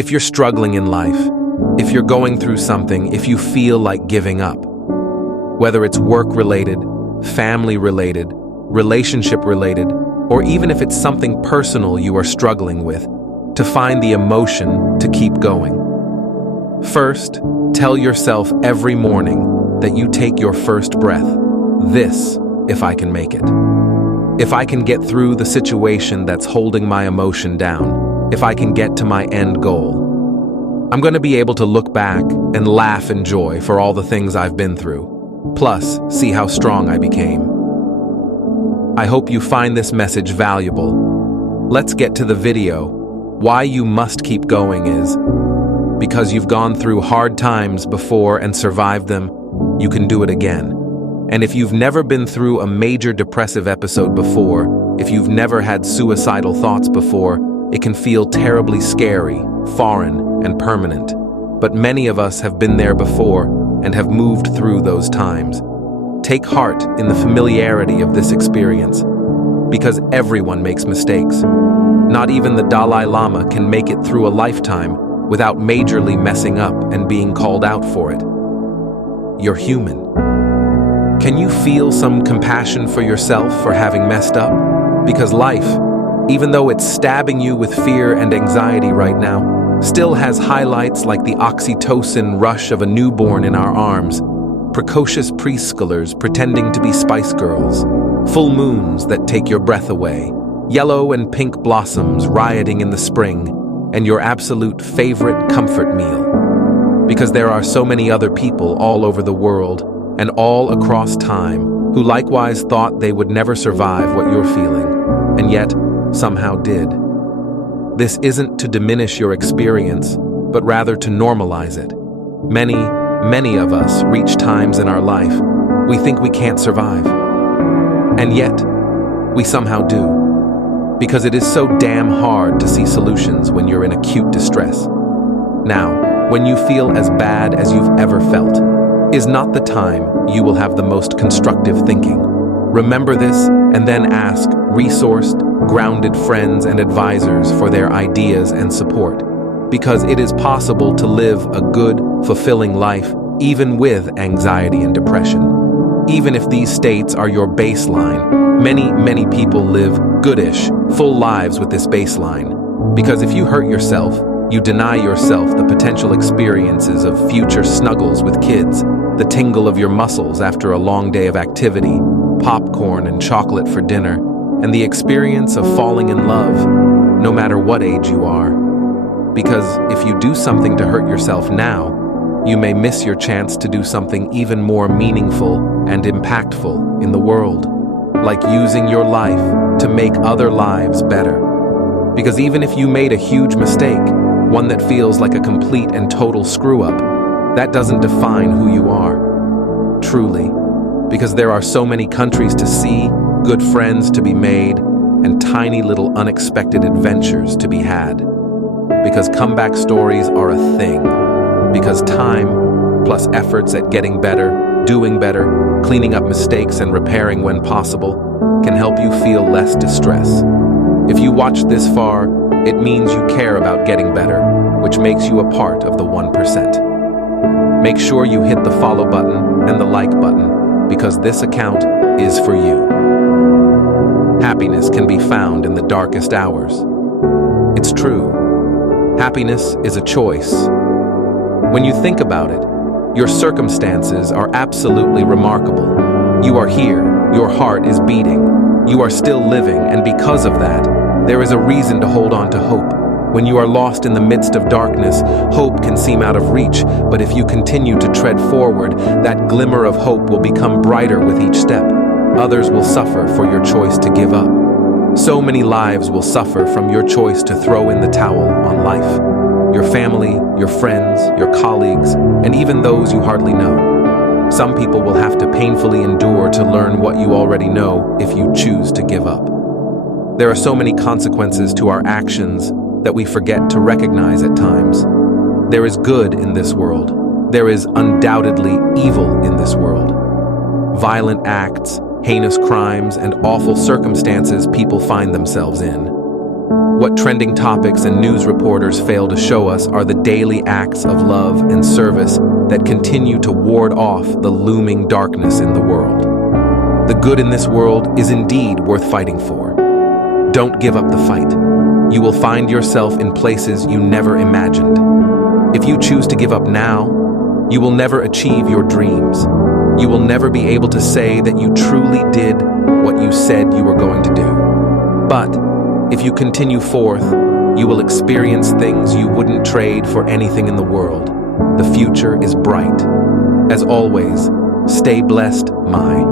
If you're struggling in life, if you're going through something, if you feel like giving up, whether it's work-related, family-related, relationship-related, or even if it's something personal you are struggling with, to find the emotion to keep going. First, tell yourself every morning that you take your first breath. This, if I can make it. If I can get through the situation that's holding my emotion down, if I can get to my end goal, I'm going to be able to look back and laugh in joy for all the things I've been through, plus see how strong I became. I hope you find this message valuable. Let's get to the video. Why you must keep going is because you've gone through hard times before and survived them, you can do it again. And if you've never been through a major depressive episode before, if you've never had suicidal thoughts before, it can feel terribly scary, foreign, and permanent. But many of us have been there before and have moved through those times. Take heart in the familiarity of this experience, because everyone makes mistakes. Not even the Dalai Lama can make it through a lifetime without majorly messing up and being called out for it. You're human. Can you feel some compassion for yourself for having messed up? Because life, even though it's stabbing you with fear and anxiety right now, still has highlights like the oxytocin rush of a newborn in our arms, precocious preschoolers pretending to be Spice Girls, full moons that take your breath away, yellow and pink blossoms rioting in the spring, and your absolute favorite comfort meal. Because there are so many other people all over the world and all across time who likewise thought they would never survive what you're feeling, and yet somehow did. This isn't to diminish your experience, but rather to normalize it. Many of us reach times in our life we think we can't survive. And yet, we somehow do. Because it is so damn hard to see solutions when you're in acute distress. Now, when you feel as bad as you've ever felt, is not the time you will have the most constructive thinking. Remember this and then ask resourced, grounded friends and advisors for their ideas and support. Because it is possible to live a good, fulfilling life even with anxiety and depression. Even if these states are your baseline, many people live goodish, full lives with this baseline. Because if you hurt yourself, you deny yourself the potential experiences of future snuggles with kids, the tingle of your muscles after a long day of activity, popcorn and chocolate for dinner, and the experience of falling in love, no matter what age you are. Because if you do something to hurt yourself now, you may miss your chance to do something even more meaningful and impactful in the world, like using your life to make other lives better. Because even if you made a huge mistake, one that feels like a complete and total screw-up, that doesn't define who you are, truly. Because there are so many countries to see, good friends to be made, and tiny little unexpected adventures to be had. Because comeback stories are a thing. Because time, plus efforts at getting better, doing better, cleaning up mistakes and repairing when possible, can help you feel less distress. If you watched this far, it means you care about getting better, which makes you a part of the 1%. Make sure you hit the follow button and the like button, because this account is for you. Happiness can be found in the darkest hours. It's true. Happiness is a choice. When you think about it, your circumstances are absolutely remarkable. You are here, your heart is beating, you are still living, and because of that, there is a reason to hold on to hope. When you are lost in the midst of darkness, hope can seem out of reach, but if you continue to tread forward, that glimmer of hope will become brighter with each step. Others will suffer for your choice to give up. So many lives will suffer from your choice to throw in the towel on life. Your family, your friends, your colleagues, and even those you hardly know. Some people will have to painfully endure to learn what you already know if you choose to give up. There are so many consequences to our actions that we forget to recognize at times. There is good in this world. There is undoubtedly evil in this world. Violent acts, heinous crimes, and awful circumstances people find themselves in. What trending topics and news reporters fail to show us are the daily acts of love and service that continue to ward off the looming darkness in the world. The good in this world is indeed worth fighting for. Don't give up the fight. You will find yourself in places you never imagined. If you choose to give up now, you will never achieve your dreams. You will never be able to say that you truly did what you said you were going to do. But if you continue forth, you will experience things you wouldn't trade for anything in the world. The future is bright. As always, stay blessed, my